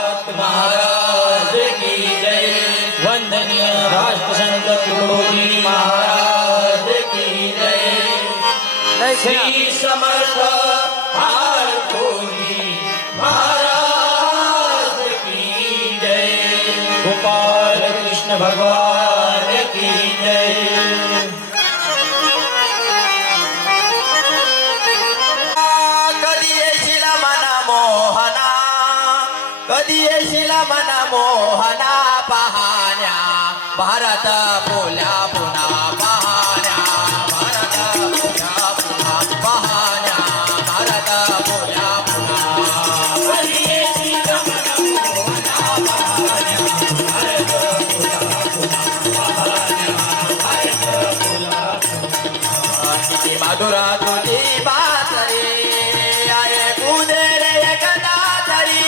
महाराज की जय। वंदनीय राष्ट्रसंत तुकडोजी महाराज की जय। श्री समर्थ हारकोली महाराज की जय। गोपाल कृष्ण भगवान की जय। कधी येशील मन मोहना पाहण्या भारत बोल्या पुन्हा पाहण्या भारत बोल्या पुन्हा पाहण्या भारत बोल्या पुन्हा कधी येशील मन मोहना पाहण्या भारत बोल्या पुन्हा पाहण्या भारत बोल्या पुन्हा। किती मधुरा तुझी बात रे आहे कुदे रे एकदा तरी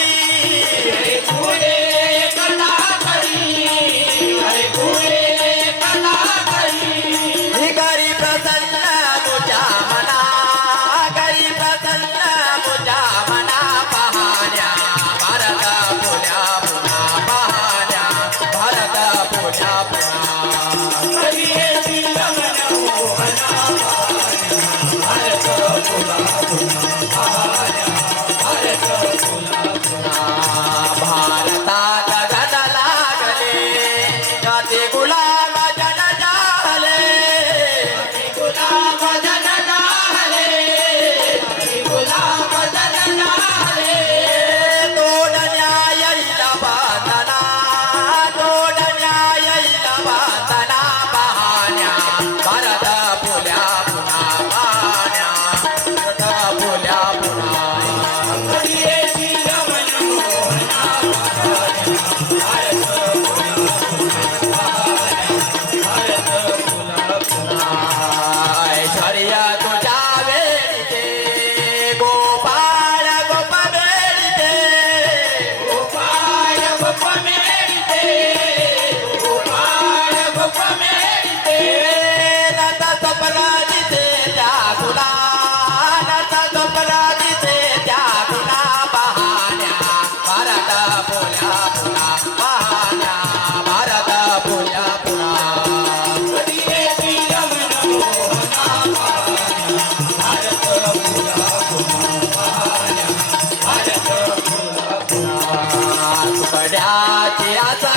तुकड्याची आचा